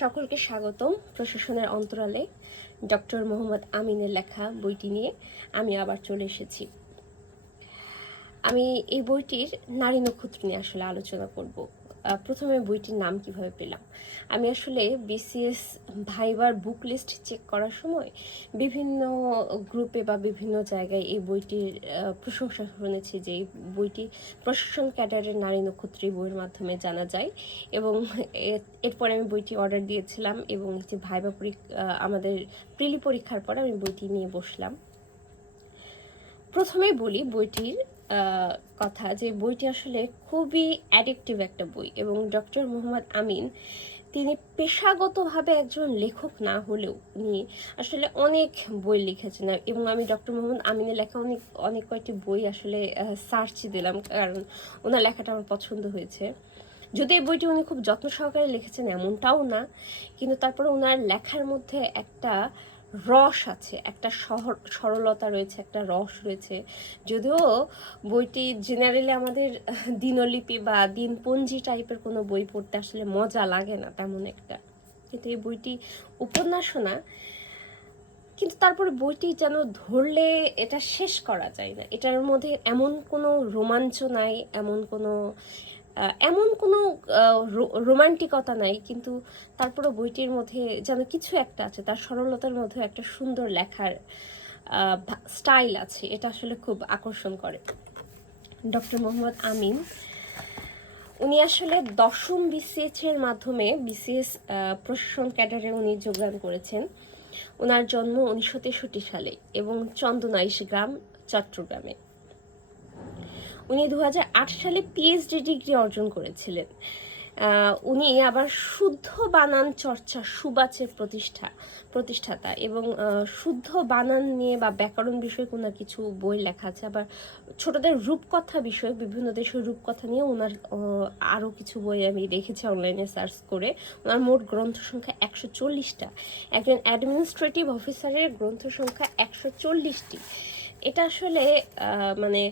সকলকে স্বাগতম প্রশাসনের অন্তরালে ডক্টর মোহাম্মদ আমিনের লেখা বইটি নিয়ে আমি আবার চলে এসেছি। আমি এই বইটির নারী নক্ষত্র নিয়ে আসলে আলোচনা করব। প্রথমে বইটির নাম কিভাবে পেলাম, আমি আসলে বিসিএস ভাইবার বুক লিস্ট চেক করার সময় বিভিন্ন গ্রুপে বা বিভিন্ন জায়গায় এই বইটির প্রশংসা শুনেছি যে এই বইটি প্রশাসন ক্যাডারের নারী নক্ষত্র বইয়ের মাধ্যমে জানা যায়। এবং এরপরে আমি বইটি অর্ডার দিয়েছিলাম এবং যে ভাইবা আমাদের প্রিলি পরীক্ষার পর আমি বইটি নিয়ে বসলাম। প্রথমে বলি বইটির কথা, যে বইটি আসলে খুবই অ্যাডিকটিভ একটা বই এবং ডক্টর মোহাম্মদ আমিন তিনি পেশাগতভাবে একজন লেখক না হলেও উনি আসলে অনেক বই লিখেছেন। এবং আমি ডক্টর মোহাম্মদ আমিনের লেখা অনেক কয়েকটি বই আসলে সার্চ দিলাম, কারণ ওনার লেখাটা আমার পছন্দ হয়েছে। যদি এই বইটি উনি খুব যত্ন সহকারে লিখেছেন এমনটাও না, কিন্তু তারপরে ওনার লেখার মধ্যে একটা রস আছে, একটা সরলতা রয়েছে, একটা রস রয়েছে। যদিও বইটি জেনারেলি আমাদের দিনলিপি বা দিনপঞ্জি টাইপের কোনো বই পড়তে আসলে মজা লাগে না তেমন একটা, কিন্তু এই বইটি উপন্যাসও না, কিন্তু তারপরে বইটি যেন ধরলে এটা শেষ করা যায় না। এটার মধ্যে এমন কোনো রোমাঞ্চ নাই, এমন কোনো রোমান্টিকতা নাই, কিন্তু তারপরে বইটির মধ্যে যেন কিছু একটা আছে, তার সরলতার মধ্যে একটা সুন্দর লেখার স্টাইল আছে, এটা আসলে খুব আকর্ষণ করে। ডক্টর মোহাম্মদ আমিন উনি আসলে 10ম বিসিএস এর মাধ্যমে বিসিএস প্রশাসন ক্যাডারে উনি যোগদান করেছেন। ওনার জন্ম 1963 সালে এবং চন্দনাইশ গ্রাম, চট্টগ্রামে। উনি 2008 সালে পিএইচডি ডিগ্রি অর্জন করেছিলেন। উনি আবার শুদ্ধ বানান চর্চা সুবাচের প্রতিষ্ঠাতা এবং শুদ্ধ বানান নিয়ে বা ব্যাকরণ বিষয়ক ওনার কিছু বই লেখা আছে। আবার ছোটদের রূপকথা বিষয়ক বিভিন্ন দেশের রূপকথা নিয়ে ওনার আরও কিছু বই আমি দেখেছি অনলাইনে সার্চ করে। ওনার মোট গ্রন্থ সংখ্যা 140টা। একজন অ্যাডমিনিস্ট্রেটিভ অফিসারের গ্রন্থ সংখ্যা 140টি। এটা আসলে মানে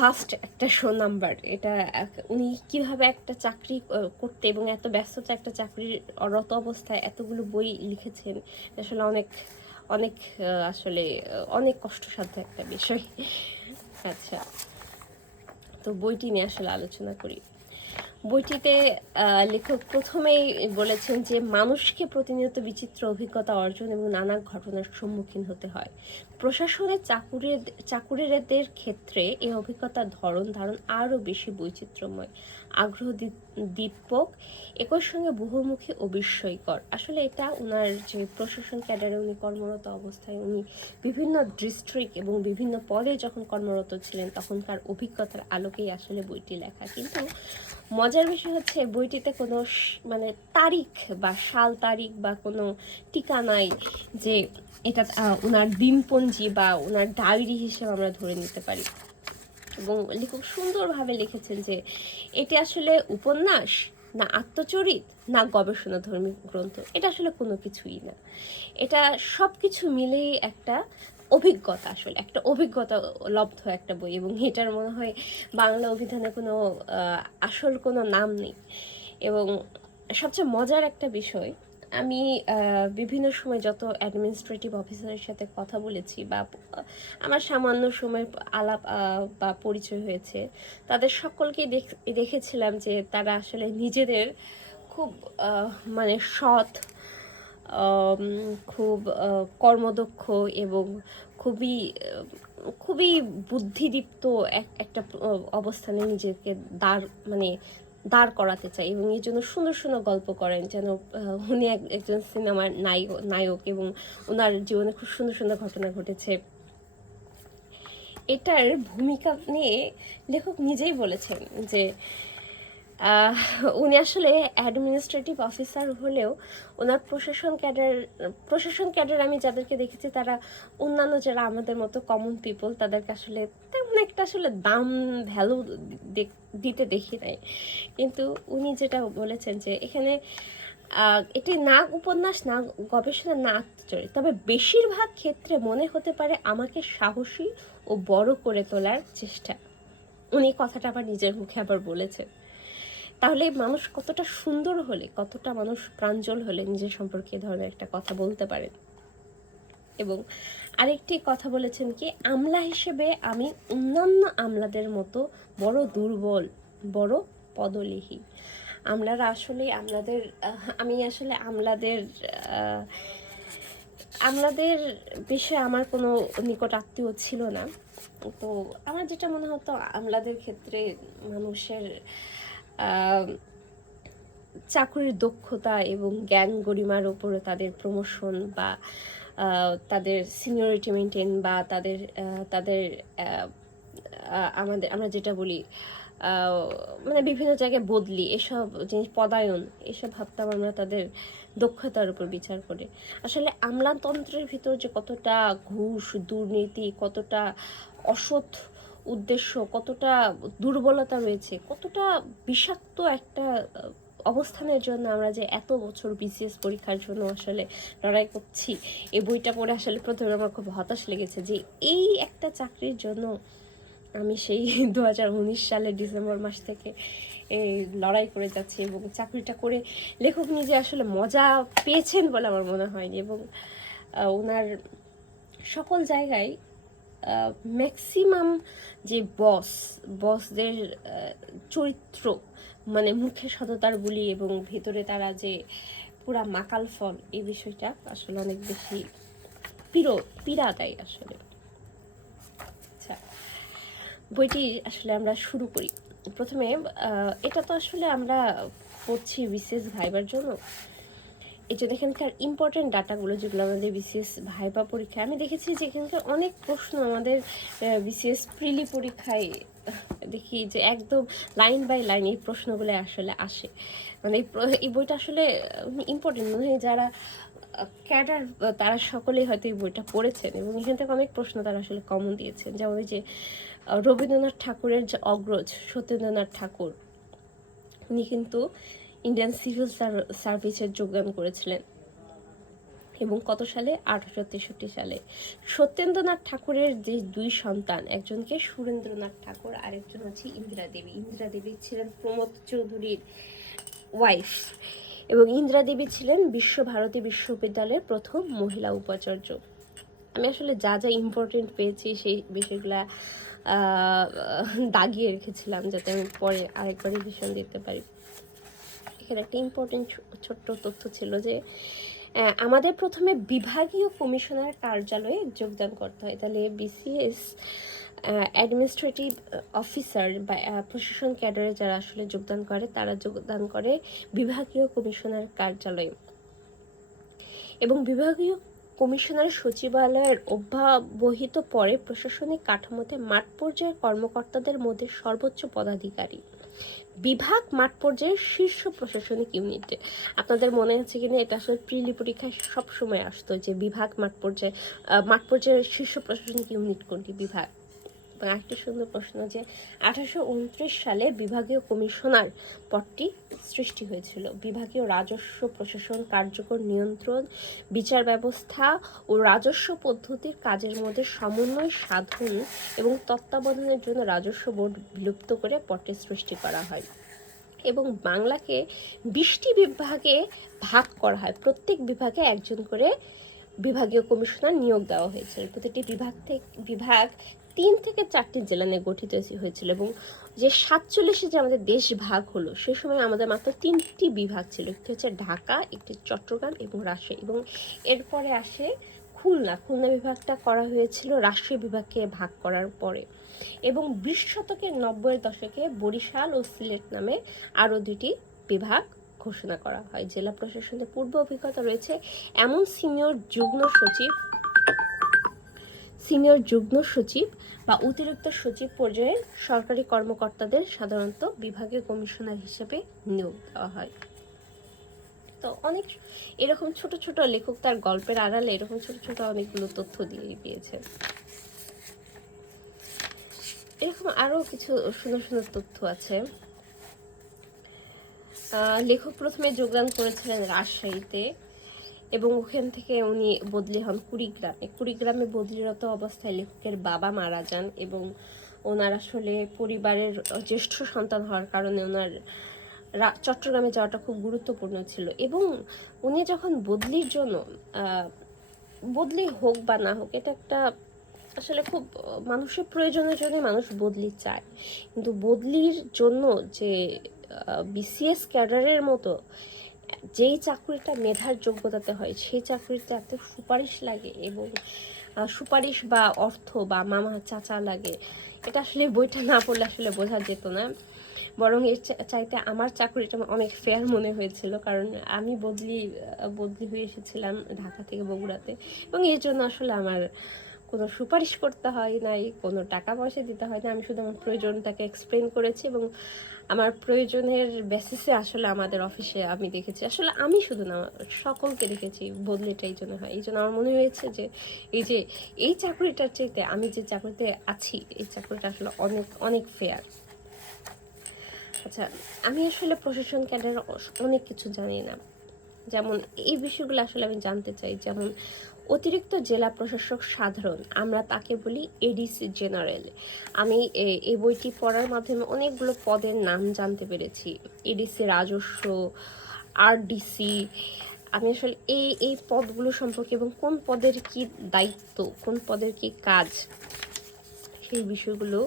ফার্স্ট একটা নাম্বার। এটা উনি কিভাবে একটা চাকরি করতে এবং এত ব্যস্ততা একটা চাকরির রত অবস্থায় এতগুলো বই লিখেছেন, আসলে অনেক অনেক আসলে অনেক কষ্টসাধ্য একটা বিষয়। আচ্ছা, তো বইটি নিয়ে আসলে আলোচনা করি। বইটিতে লেখক প্রথমেই বলেছেন যে মানুষকে প্রতিনিয়ত বিচিত্র অভিজ্ঞতা অর্জন এবং নানা ঘটনার সম্মুখীন হতে হয়। প্রশাসনের চাকুরেদের ক্ষেত্রে এই অভিজ্ঞতার ধারণ আরও বেশি বৈচিত্র্যময়, আগ্রহ দীপক, একই সঙ্গে বহুমুখী ও বিস্ময়কর। আসলে এটা ওনার যে প্রশাসন ক্যাডারে উনি কর্মরত অবস্থায় উনি বিভিন্ন ডিস্ট্রিক্ট এবং বিভিন্ন পদে যখন কর্মরত ছিলেন তখনকার অভিজ্ঞতার আলোকেই আসলে বইটি লেখা। কিন্তু মজার বিষয় হচ্ছে বইটিতে কোনো মানে তারিখ বা সাল তারিখ বা কোনো টিকা নাই যে এটা ওনার দিনপঞ্জি বা ওনার ডায়েরি হিসেবে আমরা ধরে নিতে পারি। এবং লেখক সুন্দরভাবে লিখেছেন যে এটি আসলে উপন্যাস না আত্মচরিত না গবেষণাধর্মী গ্রন্থ, এটা আসলে কোনো কিছুই না। এটা সব কিছু মিলেই একটা অভিজ্ঞতা, আসলে একটা অভিজ্ঞতা লব্ধ একটা বই। এবং এটার মনে হয় বাংলা অভিধানে কোনো আসল কোনো নাম নেই। এবং সবচেয়ে মজার একটা বিষয়, আমি বিভিন্ন সময় যত অ্যাডমিনিস্ট্রেটিভ অফিসারের সাথে কথা বলেছি বা আমার সামান্য সময় আলাপ বা পরিচয় হয়েছে, তাদের সকলকেই দেখেছিলাম যে তারা আসলে নিজেদের খুব মানে সৎ, খুব কর্মদক্ষ এবং খুবই খুবই বুদ্ধিদীপ্ত একটা অবস্থানে নিজেকে দাঁড় করাতে চাই। এবং এই জন্য সুন্দর সুন্দর গল্প করেন, যেন উনি একজন সিনেমার নায়ক এবং ওনার জীবনে খুব সুন্দর সুন্দর ঘটনা ঘটেছে। এটার ভূমিকা নিয়ে লেখক নিজেই বলেছেন যে উনি আসলে অ্যাডমিনিস্ট্রেটিভ অফিসার হলেও ওনার প্রশাসন ক্যাডার আমি যাদেরকে দেখেছি তারা অন্যান্য যারা আমাদের মতো কমন পিপল তাদেরকে আসলে তেমন একটা আসলে দাম ভ্যালু দিতে দেখি নাই। কিন্তু উনি যেটা বলেছেন যে এখানে এটি না উপন্যাস না গবেষণা না আত্মচরিত, তবে বেশিরভাগ ক্ষেত্রে মনে হতে পারে আমাকে সাহসী ও বড় করে তোলার চেষ্টা। উনি কথাটা আবার নিজের মুখে আবার বলেছেন। তাহলে মানুষ কতটা সুন্দর হলে, কতটা মানুষ প্রাঞ্জল হলে নিজের সম্পর্কে এ ধরনের একটা কথা বলতে পারেন। এবং আরেকটি কথা বলেছেন কি, আমলা হিসেবে আমি অন্যান্য আমলাদের মতো বড় দুর্বল, বড় পদলেহী। আমলারা আসলে আমি আসলে আমলাদের বিষয়ে আমার কোনো নিকট আত্মীয় ছিল না। তো আমার যেটা মনে হতো, আমলাদের ক্ষেত্রে মানুষের চাকরির দক্ষতা এবং জ্ঞান গরিমার উপরে তাদের প্রমোশন বা তাদের সিনিয়রিটি মেনটেন বা তাদের তাদের আমরা যেটা বলি মানে বিভিন্ন জায়গায় বদলি, এসব জিনিস পদায়ন, এসব ভাবতাম আমরা তাদের দক্ষতার উপর বিচার করে। আসলে আমলাতন্ত্রের ভিতর যে কতটা ঘুষ, দুর্নীতি, কতটা অসৎ উদ্দেশ্য, কতটা দুর্বলতা রয়েছে, কতটা বিষাক্ত একটা অবস্থানের জন্য আমরা যে এত বছর বিসিএস পরীক্ষার জন্য আসলে লড়াই করছি, এই বইটা পড়ে আসলে প্রথমে আমার খুব হতাশ লেগেছে যে এই একটা চাকরির জন্য আমি সেই 2019 সালের ডিসেম্বর মাস থেকে লড়াই করে যাচ্ছি, এবং চাকরিটা করে লেখক নিজে আসলে মজা পেয়েছেন বলে আমার মনে হয়নি। এবং ওনার সকল জায়গায় ম্যাক্সিমাম যে বসদের চরিত্র, মানে মুখে সততার বুলি এবং ভেতরে তারা যে পুরা মাকাল ফল, এই বিষয়টা আসলে অনেক বেশি পীড়া দেয় আসলে। আচ্ছা, বইটি আসলে আমরা শুরু করি। প্রথমে এটা তো আসলে আমরা পড়ছি বিসিএস ভাইবার জন্য, এই যে এখানকার ইম্পর্টেন্ট ডাটাগুলো যেগুলো আমাদের বিসিএস ভাইবা পরীক্ষায় আমি দেখেছি যে এখানকার অনেক প্রশ্ন আমাদের বিসিএস প্রিলি পরীক্ষায় দেখি যে একদম লাইন বাই লাইন এই প্রশ্নগুলো আসলে আসে। মানে এই বইটা আসলে ইম্পর্টেন্ট মনে হয়, যারা ক্যাডার তারা সকলেই হয়তো এই বইটা পড়েছেন, এবং এখান থেকে অনেক প্রশ্ন তারা আসলে কমন দিয়েছেন। যেমন ওই যে রবীন্দ্রনাথ ঠাকুরের যে অগ্রজ সত্যেন্দ্রনাথ ঠাকুর, উনি কিন্তু ইন্ডিয়ান সিভিল সার্ভিসের যোগদান করেছিলেন, এবং কত সালে? 1863 সালে। সত্যেন্দ্রনাথ ঠাকুরের যে দুই সন্তান, একজনকে সুরেন্দ্রনাথ ঠাকুর, আরেকজন হচ্ছে ইন্দিরা দেবী। ইন্দিরা দেবী ছিলেন প্রমোদ চৌধুরীর ওয়াইফ, এবং ইন্দিরা দেবী ছিলেন বিশ্বভারতী বিশ্ববিদ্যালয়ের প্রথম মহিলা উপাচার্য। আমি আসলে যা যা ইম্পর্টেন্ট পেয়েছি সেই বিষয়গুলা দাগিয়ে রেখেছিলাম যাতে আমি পরে আরেকবার রিভিশন দিতে পারি। এখানে একটা ইম্পর্টেন্ট ছোট্ট তথ্য ছিল যে আমাদের প্রথমে বিভাগীয় কমিশনার কার্যালয়ে যোগদান করতে হয়। তাহলে বিসিএস অ্যাডমিনিস্ট্রেটিভ অফিসার বা প্রশাসন ক্যাডারে যারা আসলে যোগদান করে, তারা যোগদান করে বিভাগীয় কমিশনার কার্যালয়ে, এবং বিভাগীয় কমিশনার সচিবালয়ের অব্যবহিত পরে প্রশাসনিক কাঠামোতে মাঠ পর্যায়ের কর্মকর্তাদের মধ্যে সর্বোচ্চ পদাধিকারী। বিভাগ মাঠ পর্যায়ের শীর্ষ প্রশাসনিক ইউনিটে। আপনাদের মনে আছে কিনা, এটা আসলে প্রিলি পরীক্ষায় সবসময় আসতো যে বিভাগ মাঠ পর্যায়ের শীর্ষ প্রশাসনিক ইউনিট কোনটি? বিভাগ। এবং আরেকটি সুন্দর প্রশ্ন যে 1829 সালে বিভাগীয় কমিশনার পদটি সৃষ্টি হয়েছিল। বিভাগীয় রাজস্ব প্রশাসন, কার্যকর নিয়ন্ত্রণ, বিচার ব্যবস্থা ও রাজস্ব পদ্ধতির কাজের মধ্যে সমন্বয় সাধন এবং তত্ত্বাবধানের জন্য রাজস্ব বোর্ড বিলুপ্ত করে পদটি সৃষ্টি করা হয়, এবং বাংলাকে 20টি বিভাগে ভাগ করা হয়। প্রত্যেক বিভাগে একজন করে বিভাগীয় কমিশনার নিয়োগ দেওয়া হয়েছিল। প্রতিটি বিভাগ 3 থেকে 4টি জেলা নিয়ে গঠিত হয়েছিল, এবং যে 47 যে আমাদের দেশ ভাগ হলো সেই সময় আমাদের মাত্র 3টি বিভাগ ছিল, একটি হচ্ছে ঢাকা, একটি চট্টগ্রাম এবং রাজশাহী, এবং এরপরে আসে খুলনা বিভাগটা করা হয়েছিল রাজশাহী বিভাগকে ভাগ করার পরে। এবং 20 শতকের 90-এর দশকে বরিশাল ও সিলেট নামে আরও 2টি বিভাগ ঘোষণা করা হয়। জেলা প্রশাসনের পূর্ব অভিজ্ঞতা রয়েছে এমন সিনিয়র যুগ্ম সচিব বা অতিরিক্ত সচিব পর্যায়ের সরকারি কর্মকর্তাদের সাধারণত বিভাগীয় কমিশনার হিসেবে নিয়োগ দেওয়া হয়। তো অনেক এরকম ছোট ছোট লেখক তার গল্পের আড়ালে এরকম ছোট ছোট অনেকগুলো তথ্য দিয়ে দিয়েছে। এরকম আরো কিছু সুন্দর সুন্দর তথ্য আছে। লেখক প্রথমে যোগদান করেছিলেন রাজশাহীতে, এবং ওখান থেকে উনি বদলি হন কুড়িগ্রামে বদলিরত অবস্থায় লেখকের বাবা মারা যান, এবং ওনার আসলে পরিবারের জ্যেষ্ঠ সন্তান হওয়ার কারণে ওনার চট্টগ্রামে যাওয়াটা খুব গুরুত্বপূর্ণ ছিল। এবং উনি যখন বদলির জন্য, বদলি হোক বা না হোক, এটা একটা আসলে খুব মানুষের প্রয়োজনের জন্য মানুষ বদলি চায়, কিন্তু বদলির জন্য যে বিসিএস ক্যাডারের মতো যেই চাকরিটা মেধার যোগ্যতাতে হয়, সেই চাকরিতে এত সুপারিশ লাগে, এবং সুপারিশ বা অর্থ বা মামা চাচা লাগে, এটা আসলে বইটা না পড়লে আসলে বোঝা যেত না। বরং এর চাইতে আমার চাকরিটা অনেক ফেয়ার মনে হয়েছিল, কারণ আমি বদলি হয়ে এসেছিলাম ঢাকা থেকে বগুড়াতে, এবং এর জন্য আসলে আমার কোনো সুপারিশ করতে হয় নাই, কোনো টাকা পয়সা দিতে হয় না। আমি শুধু আমার প্রয়োজনটাকে এক্সপ্লেন করেছি, এবং আমার প্রয়োজনের বেসিসে আসলে আমাদের অফিসে আমি দেখেছি, আসলে আমি শুধু না, সকলকে দেখেছি বদলিটা এই জন্য হয়। এই জন্য আমার মনে হয়েছে যে এই চাকরিটার চাইতে আমি যে চাকরিতে আছি, এই চাকরিটা আসলে অনেক অনেক ফেয়ার। আচ্ছা, আমি আসলে প্রশাসন ক্যাডারের অনেক কিছু জানি না, যেমন এই বিষয়গুলো আসলে আমি জানতে চাই। যেমন অতিরিক্ত জেলা প্রশাসক সাধারণ, আমরা তাকে বলি এডিসি জেনারেল। আমি এই বইটি পড়ার মাধ্যমে অনেকগুলো পদের নাম জানতে পেরেছি। এডিসি রাজস্ব, আরডিসি। আমি আসলে এই পদগুলো সম্পর্কে এবং কোন পদের কি দায়িত্ব, কোন পদের কি কাজ, সেই বিষয়গুলো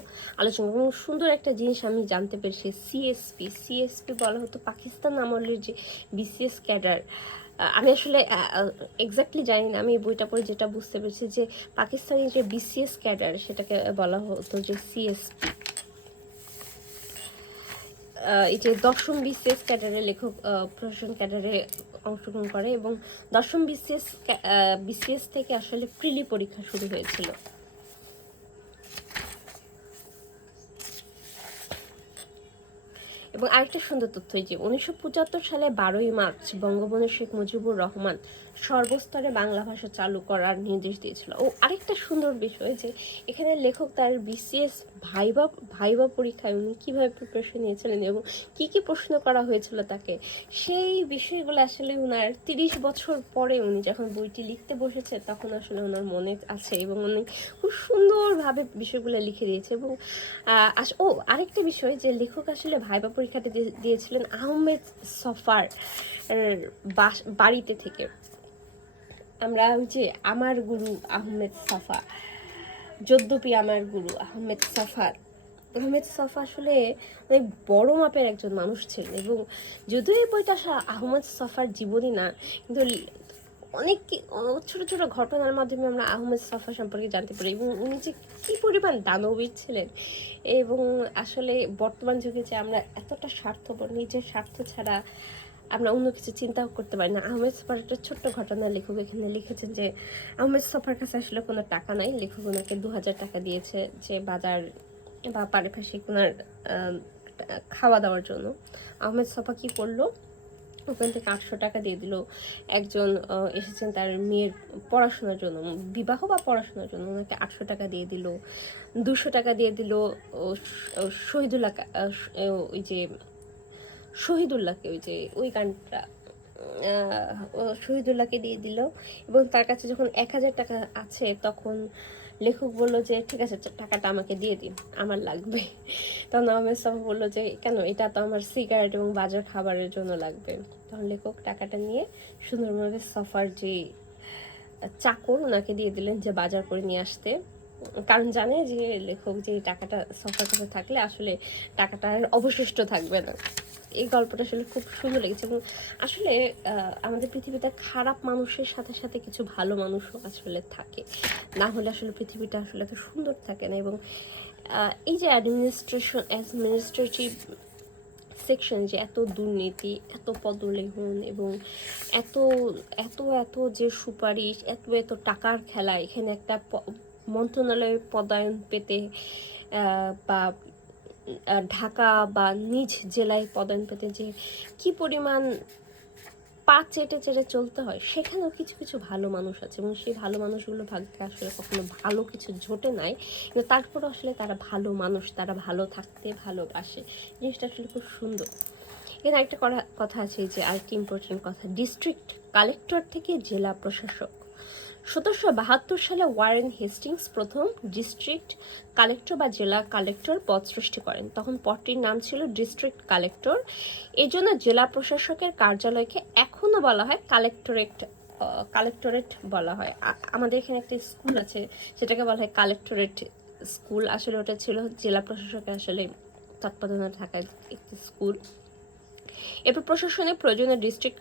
আলোচনা, এবং সুন্দর একটা জিনিস আমি জানতে পেরেছি, সিএসপি বলা হতো পাকিস্তান আমলের যে বিসিএস ক্যাডার। আমি আসলে এক্স্যাক্টলি জানি না, আমি এই বইটা পড়ে যেটা বুঝতে পেরেছি যে পাকিস্তানি যে বিসিএস ক্যাডার, সেটাকে বলা হতো যে সিএসপি। এই যে দশম বিসিএস ক্যাডারে লেখক প্রশাসন ক্যাডারে অংশগ্রহণ করে, এবং দশম বিসিএস থেকে আসলে প্রিলি পরীক্ষা শুরু হয়েছিল। এবং আরেকটা সুন্দর তথ্য, যে 1975 সালে 12ই মার্চ বঙ্গবন্ধু শেখ মুজিবুর রহমান সর্বস্তরে বাংলা ভাষা চালু করার নির্দেশ দিয়েছিল। ও আরেকটা সুন্দর বিষয় যে এখানে লেখক তার বিসিএস ভাইবা পরীক্ষায় উনি কীভাবে প্রিপারেশন নিয়েছিলেন এবং কি কি প্রশ্ন করা হয়েছিল তাকে, সেই বিষয়গুলো আসলে ওনার 30 বছর পরে উনি যখন বইটি লিখতে বসেছে তখন আসলে ওনার মনে আছে, এবং উনি খুব সুন্দরভাবে বিষয়গুলো লিখে দিয়েছে। এবং আরেকটা বিষয়, যে লেখক আসলে ভাইবা পরীক্ষাটা দিয়েছিলেন আহমেদ সফার বাড়িতে থেকে। আমরা যে আমার গুরু আহমেদ সফা, যদ্যপি আমার গুরু আহমেদ সফা আসলে অনেক বড় মাপের একজন মানুষ ছিলেন, এবং যদিও এই বইটা আহমেদ সফার জীবনী না, কিন্তু অনেক ছোট ছোট ঘটনার মাধ্যমে আমরা আহমেদ সফা সম্পর্কে জানতে পারি, এবং উনি যে কী পরিমাণ দানবীর ছিলেন। এবং আসলে বর্তমান যুগে যে আমরা এতটা স্বার্থপর, নিজের স্বার্থ ছাড়া আমরা অন্য কিছু চিন্তাও করতে পারি না। আহমেদ সফার একটা ছোট্ট ঘটনা লেখক এখানে লিখেছেন, যে আহমেদ সফার কাছে আসলে কোনো টাকা নাই, লেখক ওনাকে 2000 টাকা দিয়েছে যে বাজার বা পারিপার্শ্বিক ওনার খাওয়া দাওয়ার জন্য। আহমেদ সফা কী করলো, ওখান থেকে 800 টাকা দিয়ে দিল। একজন এসেছেন তার মেয়ের পড়াশোনার জন্য, বিবাহ বা পড়াশোনার জন্য, ওনাকে 800 টাকা দিয়ে দিল। 200 টাকা দিয়ে দিল ওই যে শহীদুল্লাহকে, ওই গানটা শহীদুল্লাহকে দিয়ে দিল। এবং তার কাছে যখন 1000 টাকা আছে, তখন লেখক বললো যে ঠিক আছে, টাকাটা আমাকে দিয়ে দিন, আমার লাগবে। তখন আহমেদ সফা বললো যে কেন, এটা তো আমার সিগারেট এবং বাজার খাবারের জন্য লাগবে। তখন লেখক টাকাটা নিয়ে সুন্দরভাবে সফার যে চাকর, ওনাকে দিয়ে দিলেন যে বাজার করে নিয়ে আসতে, কারণ জানে যে লেখক যে টাকাটা সফার কাছে থাকলে আসলে টাকাটা আর অবশিষ্ট থাকবে না। এই গল্পটা আসলে খুব সুন্দর লেগেছে। এবং আসলে আমাদের পৃথিবীতে খারাপ মানুষের সাথে সাথে কিছু ভালো মানুষও আসলে থাকে, না হলে আসলে পৃথিবীটা আসলে এত সুন্দর থাকে না। এবং এই যে অ্যাডমিনিস্ট্রেটিভ সেকশন, যে এত দুর্নীতি, এত পদলেহন, এবং এত এত এত যে সুপারিশ, এত টাকার খেলা, এখানে একটা মন্ত্রণালয়ে পদায়ন পেতে বা ঢাকা বা নিজ জেলায় পদায়ন পেতে যে কি পরিমাণ পা চেটে চেটে চলতে হয়, সেখানেও কিছু কিছু ভালো মানুষ আছে, এবং সেই ভালো মানুষগুলো ভাগ্যে আসলে কখনো ভালো কিছু জোটে নাই, কিন্তু তারপরও আসলে তারা ভালো মানুষ, তারা ভালো থাকতে ভালোবাসে। জিনিসটা আসলে খুব সুন্দর। এখানে আরেকটা কথা আছে, যে আরেকটি ইম্পর্টেন্ট কথা, ডিস্ট্রিক্ট কালেক্টর থেকে জেলা প্রশাসক 1772 সালে ওয়ারেন হেস্টিংস প্রথম ডিস্ট্রিক্ট কালেক্টর বা জেলা কালেক্টর পদ সৃষ্টি করেন। তখন পদটির নাম ছিল ডিস্ট্রিক্ট কালেক্টর। এই জন্য জেলা প্রশাসকের কার্যালয়কে এখনো বলা হয় কালেক্টরেট বলা হয়। আমাদের এখানে একটা স্কুল আছে, সেটাকে বলা হয় কালেক্টরেট স্কুল। আসলে ওটা ছিল জেলা প্রশাসকের আসলে তত্ত্বাবধানে থাকা একটি স্কুল। এরপর প্রশাসনে প্রয়োজনে ডিস্ট্রিক্ট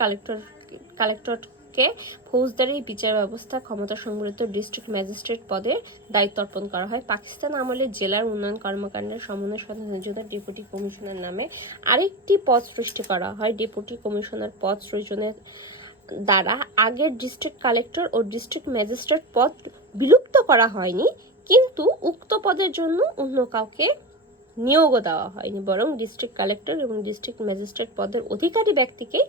কালেক্টরকে ফৌজদারি বিচার ব্যবস্থা ক্ষমতা সংবলিত ডিস্ট্রিক্ট ম্যাজিস্ট্রেট পদের দায়িত্ব অর্পণ করা হয়। পাকিস্তান আমলে জেলার উন্নয়ন কর্মকাণ্ডের সমন্বয় সাধনের জন্য ডেপুটি কমিশনার নামে আরেকটি পদ সৃষ্টি করা হয়। ডেপুটি কমিশনার পদ সৃজনের দ্বারা আগের ডিস্ট্রিক্ট কালেক্টর ও ডিস্ট্রিক্ট ম্যাজিস্ট্রেট পদ বিলুপ্ত করা হয়নি, কিন্তু উক্ত পদের জন্য অন্য কাউকে নিয়োগও দেওয়া হয়নি, বরং ডিস্ট্রিক্ট কালেক্টর এবং ডিস্ট্রিক্ট ম্যাজিস্ট্রেট পদের অধিকারী ব্যক্তিকে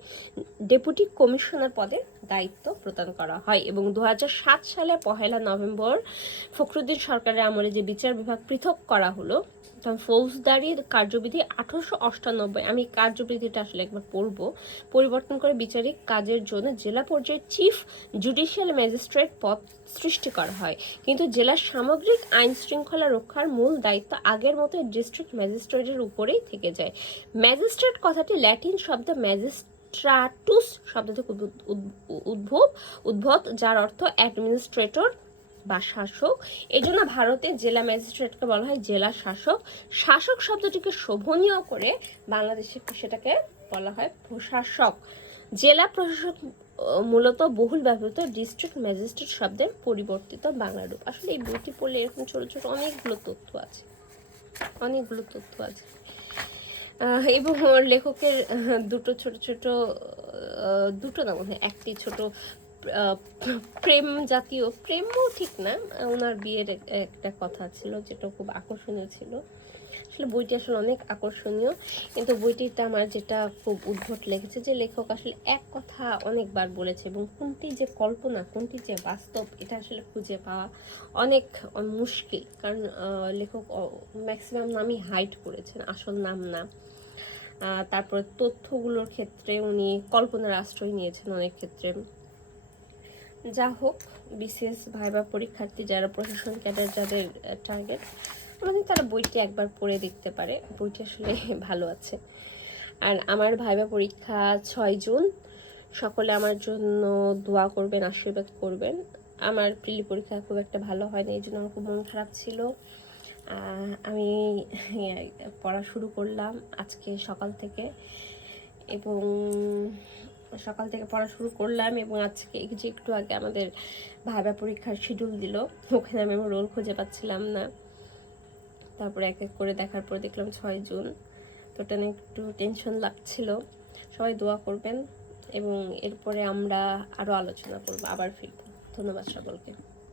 ডেপুটি কমিশনার পদের দায়িত্ব প্রদান করা হয়। এবং 2007 সালে 1 নভেম্বর ফখরুদ্দিন সরকারের আমলে যে বিচার বিভাগ পৃথক করা হলো, ফৌজদারি কার্যবিধি 1898, আমি কার্যবিধিটা আসলে একবার পড়বো, পরিবর্তন করে বিচারিক কাজের জন্য জেলা পর্যায়ে চিফ জুডিশিয়াল ম্যাজিস্ট্রেট পদ সৃষ্টি করা হয়। কিন্তু জেলার সামগ্রিক আইন শৃঙ্খলা রক্ষার মূল দায়িত্ব আগের মতো ডিস্ট্রিক্ট ম্যাজিস্ট্রেটের উপরেই থেকে যায়। ম্যাজিস্ট্রেট কথাটি ল্যাটিন শব্দ ম্যাজিস্ট্রাটুস শব্দ থেকে উদ্ভূত, যার অর্থ অ্যাডমিনিস্ট্রেটর বা শাসক। এই জন্য ভারতে জেলা ম্যাজিস্ট্রেটকে বলা হয় জেলা শাসক। শাসক শব্দটিকে শোভনীয় করে বাংলাদেশে সেটাকে বলা হয় প্রশাসক। জেলা প্রশাসক মূলত বহুল ব্যবহৃত ডিস্ট্রিক্ট ম্যাজিস্ট্রেট শব্দের পরিবর্তিত বাংলা রূপ। আসলে এই বইটি পড়লে এরকম ছোট ছোট অনেকগুলো তথ্য আছে। এবং লেখকের দুটো ছোট ছোট, দুটো না মনে হয় একটি ছোট প্রেম জাতীয়, প্রেমও ঠিক না, ওনার বিয়ের একটা কথা ছিল যেটা খুব আকর্ষণীয় ছিল। আসলে বইটি আসলে অনেক আকর্ষণীয়, কিন্তু বইটিতে আমার যেটা খুব উদ্ভট লেগেছে যে লেখক আসলে এক কথা অনেকবার বলেছে, এবং কোনটি যে কল্পনা কোনটি যে বাস্তব এটা আসলে খুঁজে পাওয়া অনেক মুশকিল। কারণ লেখক ম্যাক্সিমাম নামই হাইড করেছেন, আসল নাম না। তারপরে তথ্যগুলোর ক্ষেত্রে উনি কল্পনার আশ্রয় নিয়েছেন অনেক ক্ষেত্রে। যা হোক, বিসিএস ভাইবা পরীক্ষার্থী যারা প্রশাসন ক্যাডার, যাদের টার্গেট, মানে তারা বইটি একবার পড়ে দেখতে পারে। বইটি আসলে ভালো আছে। আর আমার ভাইবা পরীক্ষা 6 জুন। সকলে আমার জন্য দোয়া করবেন, আশীর্বাদ করবেন। আমার প্রিলি পরীক্ষা খুব একটা ভালো হয়নি, এই জন্য আমার খুব মন খারাপ ছিল। আমি পড়া শুরু করলাম আজকে সকাল থেকে, এবং পড়া শুরু করলাম, এবং আজকে একটু আগে আমাদের ভাইবা পরীক্ষার শিডিউল দিল। ওখানে আমি আমার রোল খুঁজে পাচ্ছিলাম না। তারপরে এক এক করে দেখার পর দেখলাম 6 জুন। তো ওটা নিয়ে একটু টেনশন লাগছিল। সবাই দোয়া করবেন, এবং এরপরে আমরা আরও আলোচনা করবো, আবার ফিরবো। ধন্যবাদ সকলকে।